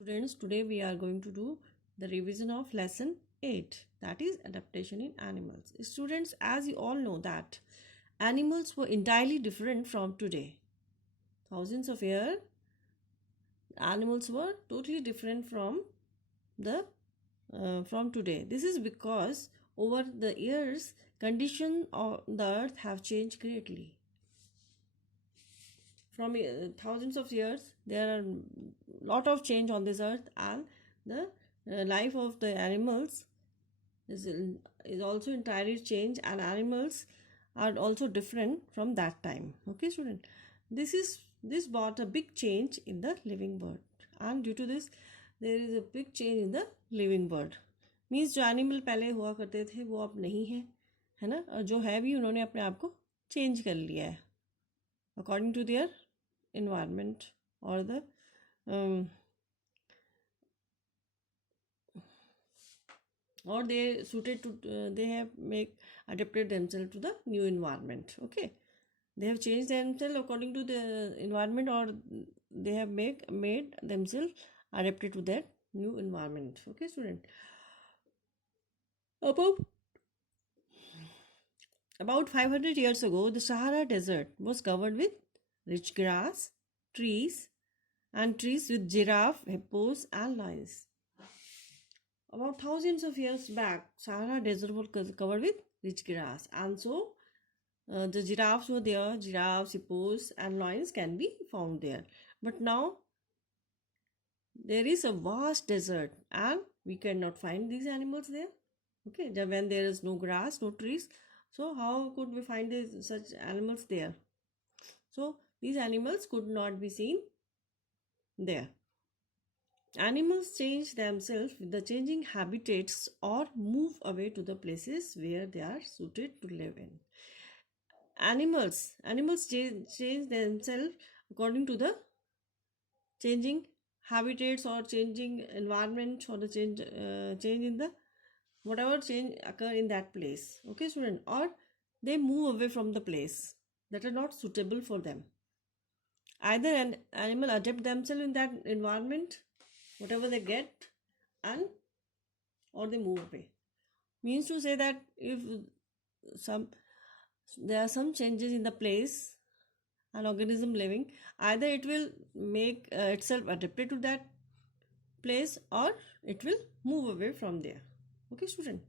Students, today we are going to do the revision of lesson 8, that is adaptation in animals. Students, as you all know that animals were entirely different from today. Thousands of years, animals were totally different the from today. This is because over the years, conditions of the earth have changed greatly. From thousands of years, there are lot of change on this earth, and the life of the animals is also entirely changed, and animals are also different from that time. Okay, student, this brought a big change in the living bird, and due to this there is a big change in the living bird. Means जो animal पहले हुआ करते थे वो अब नहीं है ना, और जो है भी उन्होंने अपने आप को चेंज कर लिया है according to their environment or the or they suited to they have make adapted themselves to the new environment. Okay, they have changed themselves according to the environment, or they have made themselves adapted to that new environment. Okay, student, about about 500 years ago, the Sahara Desert was covered with rich grass, trees, and trees with giraffe, hippos, and lions. About thousands of years back, Sahara Desert was covered with rich grass, and so the giraffes were there. Giraffes, hippos, and lions can be found there. But now there is a vast desert, and we cannot find these animals there. Okay, when there is no grass, no trees, so how could we find such animals there? So these animals could not be seen there. Animals change themselves with the changing habitats or move away to the places where they are suited to live in. Animals change themselves according to the changing habitats or changing environment, or the change in the whatever change occur in that place. Okay, student, or they move away from the place that are not suitable for them. Either an animal adapt themselves in that environment, whatever they get, and or they move away. Means to say that if there are some changes in the place, an organism living, either it will make itself adapted to that place, or it will move away from there. Okay, student,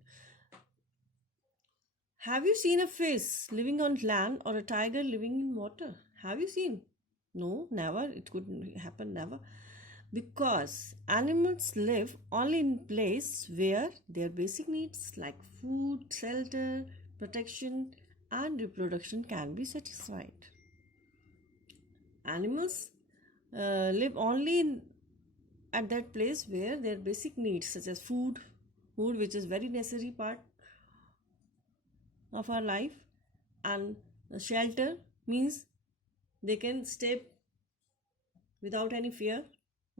have you seen a fish living on land or a tiger living in water? Have you seen? No, never. It could happen, never. Because animals live only in place where their basic needs like food, shelter, protection, and reproduction can be satisfied. Animals live only at that place where their basic needs such as food, which is very necessary part of our life, and shelter means they can stay without any fear.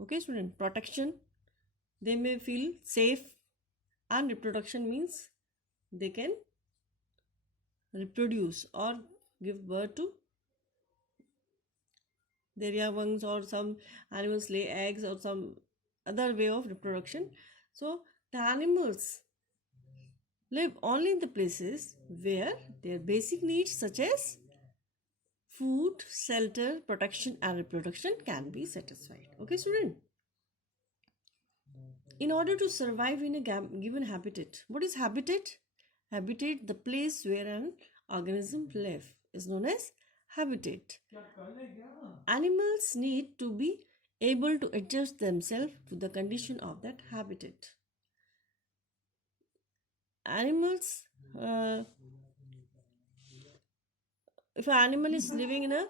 Okay, student, protection, they may feel safe, and reproduction means they can reproduce or give birth to their young ones, or some animals lay eggs, or some other way of reproduction. So the animals live only in the places where their basic needs such as food, shelter, protection, and reproduction can be satisfied. Okay, student, in order to survive in a given habitat, what is habitat? Habitat, the place where an organism lives, is known as habitat. Animals need to be able to adjust themselves to the condition of that habitat. Animals, if an animal is living in a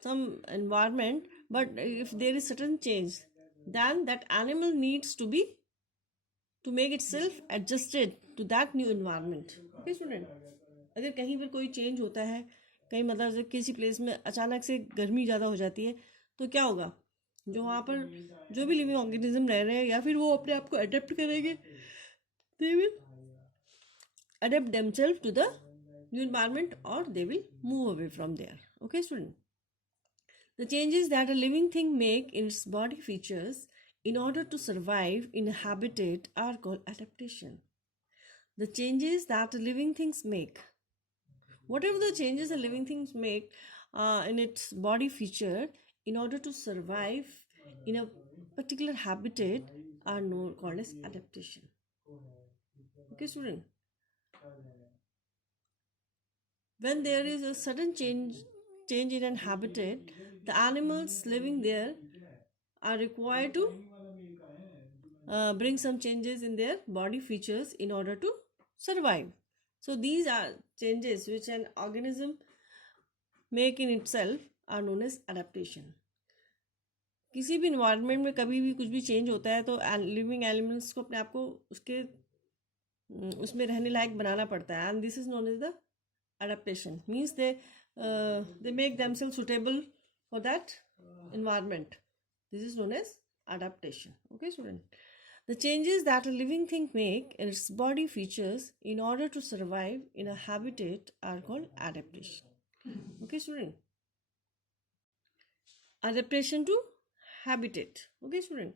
some environment, but if there is certain change, then that animal needs to make itself adjusted to that new environment. Okay, student, अगर कहीं पर कोई change होता है, कहीं मतलब किसी place में अचानक से गर्मी ज़्यादा हो जाती है, तो क्या होगा? जो वहाँ पर जो भी लिविंग ऑर्गेनिज्म रह रहे हैं, या फिर वो अपने आप को अडेप्ट करेंगे, they will adapt themselves to the new environment, or they will move away from there. Okay, student, the changes that a living thing make in its body features in order to survive in a habitat are called adaptation. The changes that living things make, whatever the changes the living things make in its body feature in order to survive in a particular habitat are known called as adaptation. Okay, student. When there is a sudden change in an habitat, the animals living there are required to bring some changes in their body features in order to survive. So these are changes which an organism make in itself are known as adaptation. किसी भी environment में कभी भी कुछ भी change होता है तो लिविंग एलिमेंट्स को अपने आप को उसके उसमें रहने लायक बनाना पड़ता है, and this is known as the adaptation. Means they make themselves suitable for that environment. This is known as adaptation. Okay, student. The changes that a living thing make in its body features in order to survive in a habitat are called adaptation. Okay, student. Adaptation to habitat. Okay, student.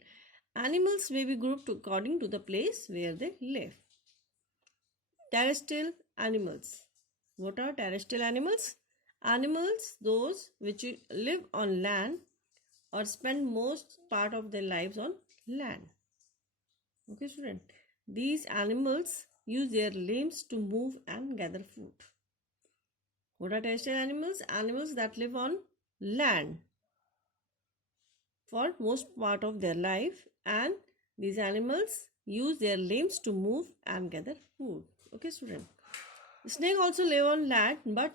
Animals may be grouped according to the place where they live. Terrestrial animals. What are terrestrial animals? Animals, those which live on land or spend most part of their lives on land. Okay, student. These animals use their limbs to move and gather food. What are terrestrial animals? Animals that live on land for most part of their life, and these animals use their limbs to move and gather food. Okay, student. Snake also live on land, but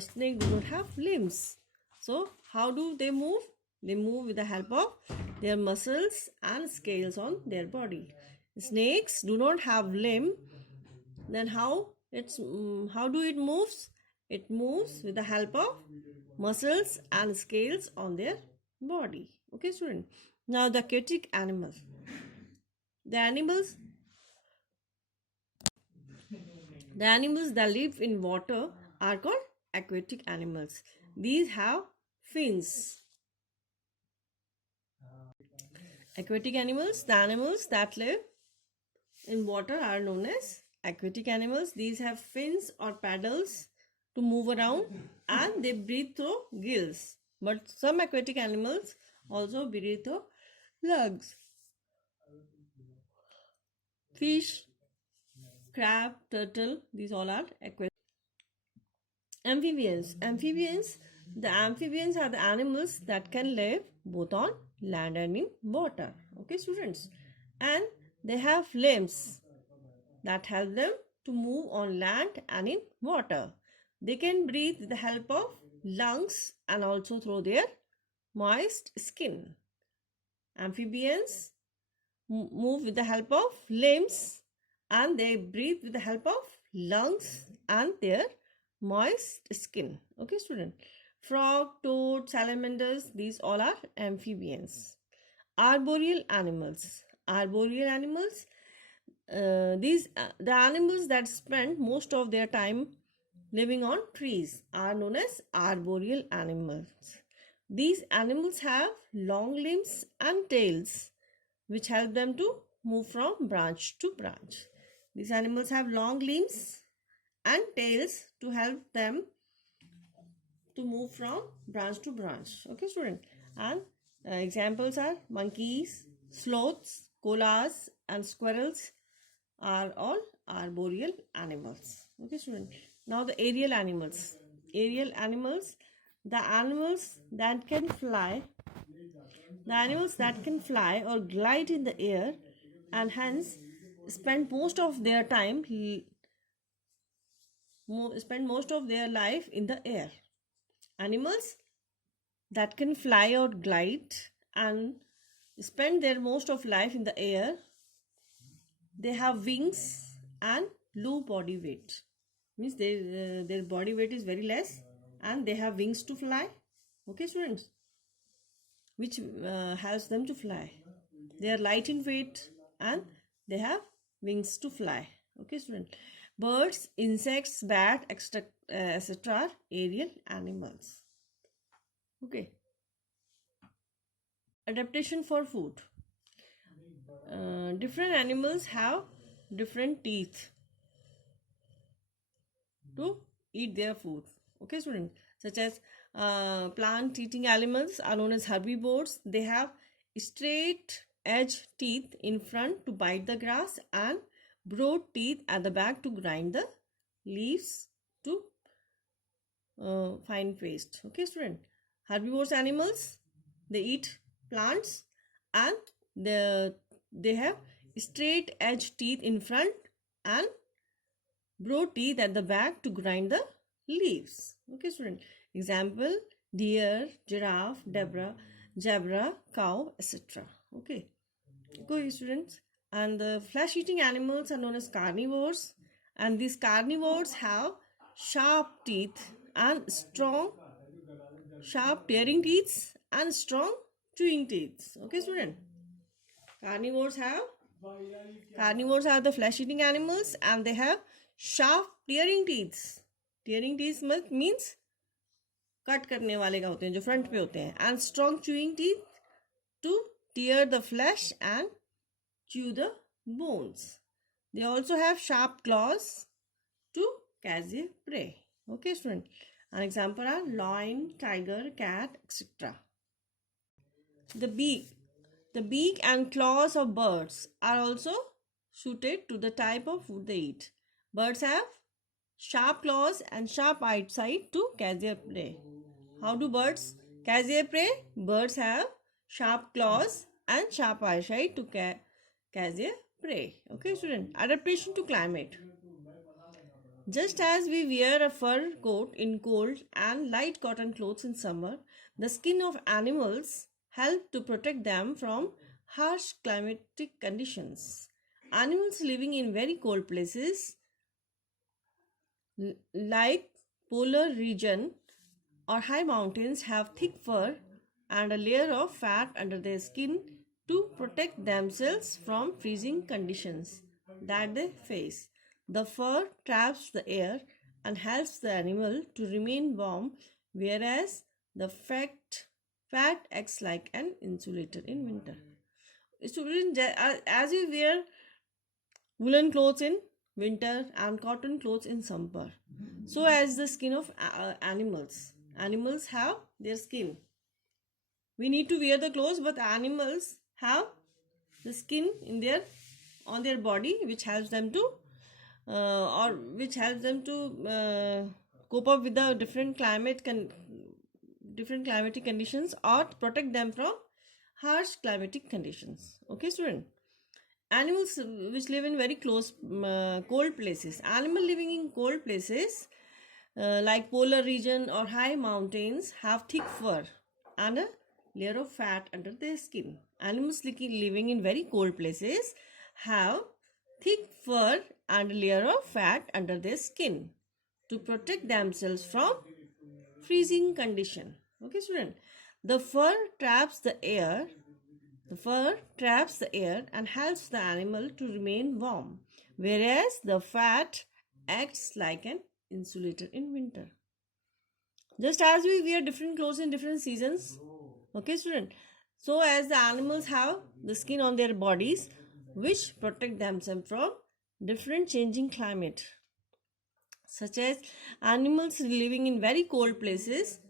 snake do not have limbs. So how do they move? They move with the help of their muscles and scales on their body. Snakes do not have limb. Then how do it moves? It moves with the help of muscles and scales on their body. Okay, student. Now the aquatic animals. The animals that live in water are called aquatic animals. These have fins. Aquatic animals, the animals that live in water are known as aquatic animals. These have fins or paddles to move around, and they breathe through gills. But some aquatic animals also breathe through lungs. Fish, crab, turtle, these all are aquatic. Amphibians. The amphibians are the animals that can live both on land and in water. Okay, students. And they have limbs that help them to move on land and in water. They can breathe with the help of lungs and also through their moist skin. Amphibians move with the help of limbs, and they breathe with the help of lungs and their moist skin. Okay, student. Frog, toad, salamanders, these all are amphibians. Arboreal animals. The animals that spend most of their time living on trees are known as arboreal animals. These animals have long limbs and tails which help them to move from branch to branch. These animals have long limbs and tails to help them to move from branch to branch. Okay, student. And examples are monkeys, sloths, koalas, and squirrels are all arboreal animals. Okay, student. Now the aerial animals. The animals that can fly. The animals that can fly or glide in the air and hence spend most of their life in the air. Animals that can fly or glide and spend their most of life in the air, they have wings and low body weight. Means their body weight is very less and they have wings to fly. Okay, students, which helps them to fly. They are light in weight and they have wings to fly. Okay, student. Birds, insects, bat, etc. are aerial animals. Okay. Adaptation for food. different animals have different teeth to eat their food. Okay, student. Such as plant-eating animals are known as herbivores. They have straight edge teeth in front to bite the grass and broad teeth at the back to grind the leaves to fine paste. Okay, student. Herbivorous animals, they eat plants and they have straight edge teeth in front and broad teeth at the back to grind the leaves. Okay, student. Example: deer, giraffe, zebra, cow, etc. Okay. Okay, students. And the flesh-eating animals are known as carnivores, and these carnivores have sharp teeth and sharp tearing teeth and strong chewing teeth. Okay, student. Carnivores have Carnivores are the flesh-eating animals and they have sharp tearing teeth. Tearing teeth means cut करने वाले का होते हैं जो front पे होते हैं. And strong chewing teeth to tear the flesh and chew the bones. They also have sharp claws to catch their prey. Okay, student. An example are lion, tiger, cat, etc. The beak and claws of birds are also suited to the type of food they eat. Birds have sharp claws and sharp eyesight to catch their prey. How do birds catch their prey? Birds have sharp claws and sharp eyesight to catch their prey. Okay, student. Adaptation to climate. Just as we wear a fur coat in cold and light cotton clothes in summer, the skin of animals help to protect them from harsh climatic conditions. Animals living in very cold places like polar region or high mountains have thick fur and a layer of fat under their skin to protect themselves from freezing conditions that they face. The fur traps the air and helps the animal to remain warm, whereas the fat acts like an insulator in winter. Students, as you wear woolen clothes in winter and cotton clothes in summer, so as the skin of animals have their skin. We need to wear the clothes, but animals have the skin on their body, which helps them to cope up with the different climatic conditions or protect them from harsh climatic conditions. Okay, student. Animals which live in very close cold places. Animals living in cold places like polar region or high mountains have thick fur and a layer of fat under their skin. Animals living in very cold places have thick fur and a layer of fat under their skin to protect themselves from freezing condition. Okay, student. The fur traps the air and helps the animal to remain warm, whereas the fat acts like an insulator in winter. Just as we wear different clothes in different seasons. Okay, student. So as the animals have the skin on their bodies which protect themselves from different changing climate, such as animals living in very cold places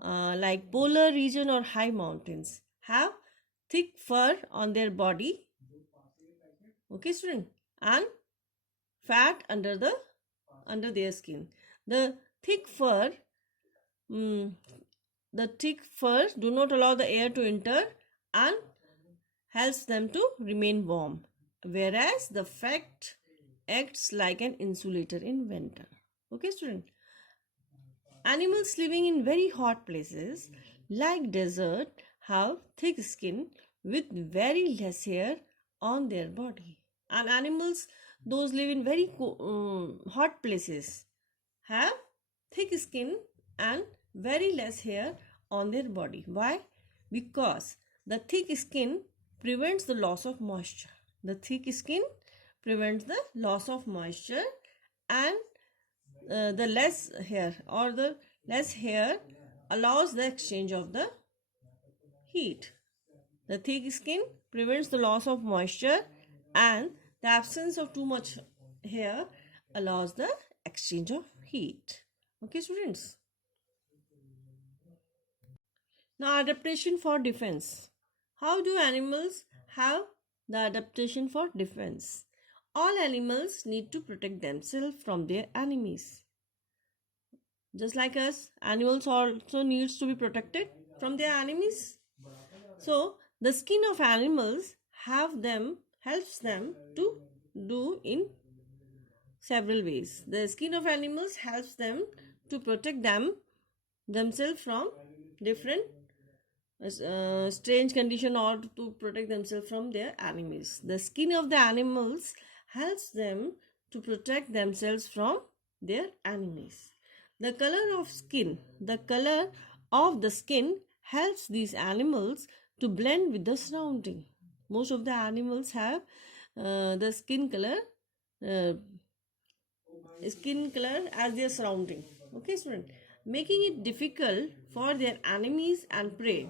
like polar region or high mountains have thick fur on their body. Okay, student. And fat under their skin. The thick fur do not allow the air to enter and helps them to remain warm, whereas the fat acts like an insulator in winter. Okay, student. Animals living in very hot places like desert have thick skin with very less hair on their body. And animals those live in very hot places have thick skin and very less hair on their body. Why? Because the thick skin prevents the loss of moisture. The thick skin prevents the loss of moisture, and the less hair allows the exchange of the heat. The thick skin prevents the loss of moisture and the absence of too much hair allows the exchange of heat. Okay, students. Now, adaptation for defense. How do animals have the adaptation for defense? All animals need to protect themselves from their enemies. Just like us, animals also needs to be protected from their enemies. So, the skin of animals helps them to do in several ways. The skin of animals helps them to protect themselves from different strange condition or to protect themselves from their enemies. The skin of the animals helps them to protect themselves from their enemies. The color of the skin helps these animals to blend with the surrounding. Most of the animals have the skin color as their surrounding. Okay, student, making it difficult for their enemies and prey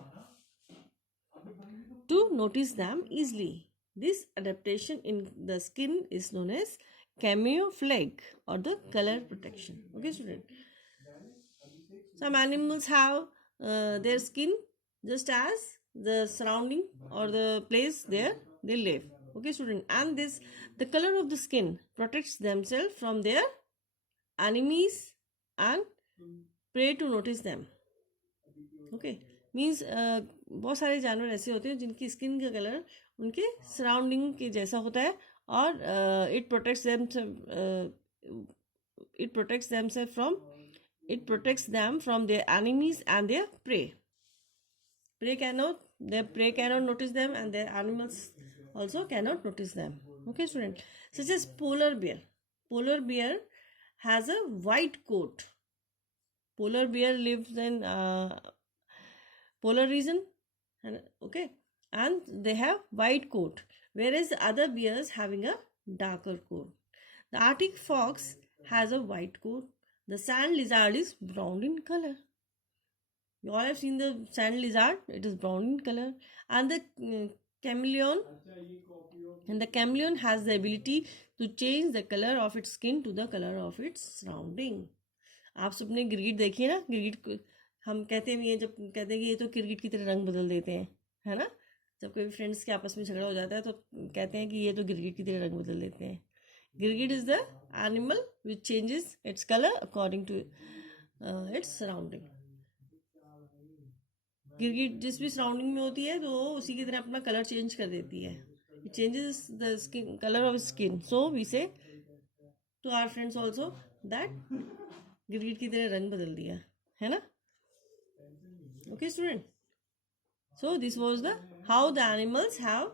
to notice them easily. This adaptation in the skin is known as camouflage or the color protection. Okay, student. Some animals have their skin just as the surrounding or the place there they live. Okay, student. And the color of the skin protects themselves from their enemies and prey to notice them. Okay, means बहुत सारे जानवर ऐसे होते हैं जिनकी skin का colour उनके surrounding के जैसा होता है और it protects them from their enemies and their prey. Prey cannot notice them and their animals also cannot notice them. Okay, student. Such as polar bear. Polar bear has a white coat. Polar bear lives in polar region, okay, and they have white coat, whereas the other bears having a darker coat. The Arctic fox has a white coat. The sand lizard is brown in color. You all have seen the sand lizard; it is brown in color, and the chameleon. And the chameleon has the ability to change the color of its skin to the color of its surrounding. आप सबने गिरगिट देखी है ना? गिरगिट हम कहते हैं जब कहते हैं कि ये तो गिरगिट की तरह रंग बदल देते हैं, है ना? जब कोई फ्रेंड्स के आपस में झगड़ा हो जाता है तो कहते हैं कि ये तो गिरगिट की तरह रंग बदल देते हैं. गिरगिट is the animal which changes its colour according to its surrounding. गिरगिट जिस भी सराउंडिंग में होती है तो उसी की तरह अपना कलर चेंज कर देती है. It changes the skin colour of skin. So we say to our friends also that गिरगिट की तरह रंग बदल दिया, है ना? Okay, student. So this was the how the animals have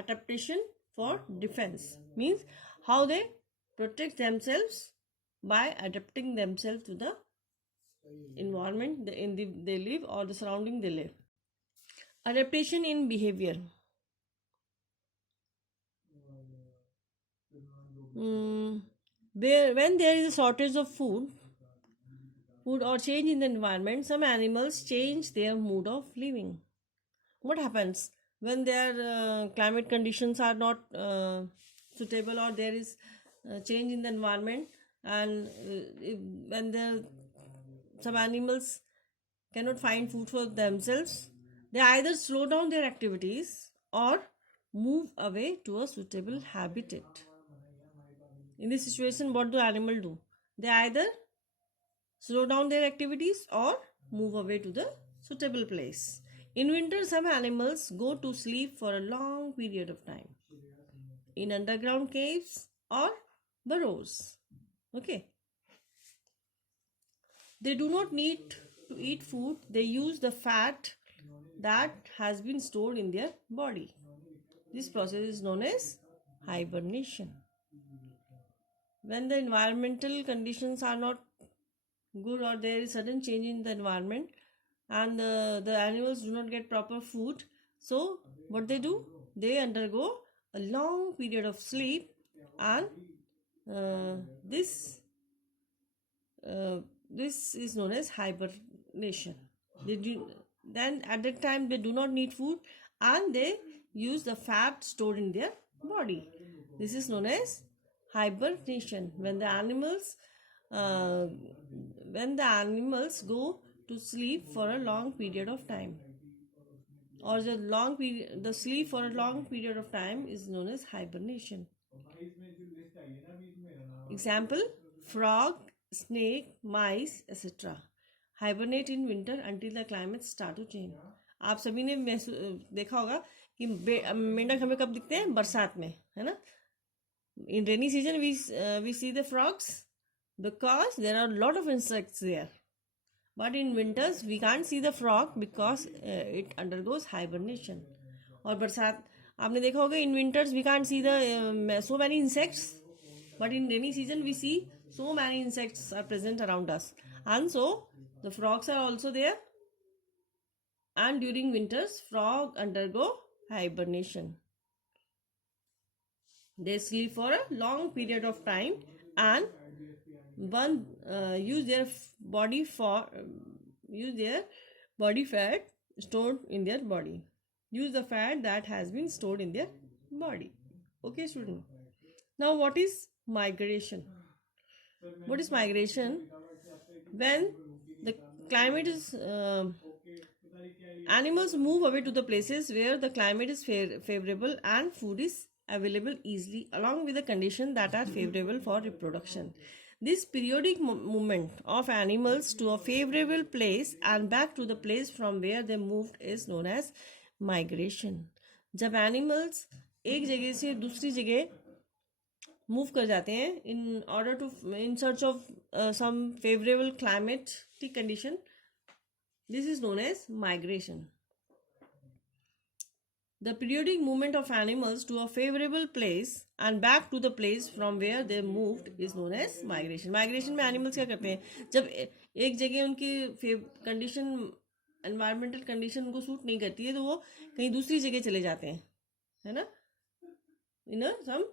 adaptation for defense. Means how they protect themselves by adapting themselves to the environment they live or the surrounding they live. Adaptation in behavior. When there is a shortage of food or change in the environment, some animals change their mood of living. What happens when their climate conditions are not suitable or there is change in the environment, and when some animals cannot find food for themselves, they either slow down their activities or move away to a suitable habitat. In this situation, what do animals do? They either slow down their activities or move away to the suitable place. In winter, some animals go to sleep for a long period of time in underground caves or burrows. Okay. They do not need to eat food. They use the fat that has been stored in their body. This process is known as hibernation. When the environmental conditions are not good or there is sudden change in the environment and the animals do not get proper food, so what they do, they undergo a long period of sleep, and this is known as hibernation. Then at that time they do not need food and they use the fat stored in their body. This is known as hibernation. Uh, when the animals go to sleep for a long period of time, or the sleep for a long period of time is known as hibernation. Example: frog, snake, mice, etc. hibernate in winter until the climate start to change. आप सभी ने देखा होगा कि मेंढक हमें कब दिखते हैं? बरसात में, है ना? In rainy season we see the frogs because there are a lot of insects there. But in winters we can't see the frog because it undergoes hibernation. और बरसात आपने देखा होगा, in winters we can't see the so many insects, but in rainy season we see so many insects are present around us, and so the frogs are also there. And during winters frog undergo hibernation. They sleep for a long period of time and use their body fat stored in their body. Use the fat that has been stored in their body. Okay, student. Now, what is migration? What is migration? When the climate is animals move away to the places where the climate is favorable and food is available easily, along with the conditions that are favorable for reproduction. This periodic movement of animals to a favorable place and back to the place from where they moved is known as migration. जब animals एक जगह से दूसरी जगह move कर जाते हैं in search of some favorable climatic condition, this is known as migration. The periodic movement of animals to a favorable place and back to the place from where they moved is known as migration. Migration में animals क्या करते हैं? जब एक जगह उनकी condition, environmental condition उनको suit नहीं करती है, तो वो कहीं दूसरी जगह चले जाते हैं, है ना? In some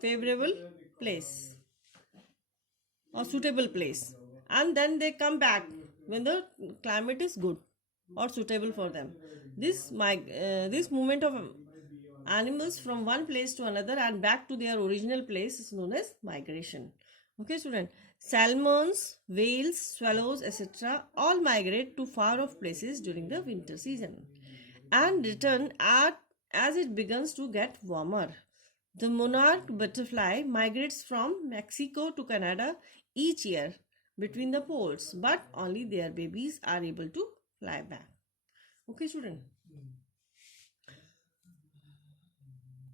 favorable place or suitable place, and then they come back when the climate is good or suitable for them. This movement of animals from one place to another and back to their original place is known as migration. Okay, student. Salmons, whales, swallows, etc. all migrate to far off places during the winter season and return as it begins to get warmer. The monarch butterfly migrates from Mexico to Canada each year between the poles, but only their babies are able to fly back. Okay, student.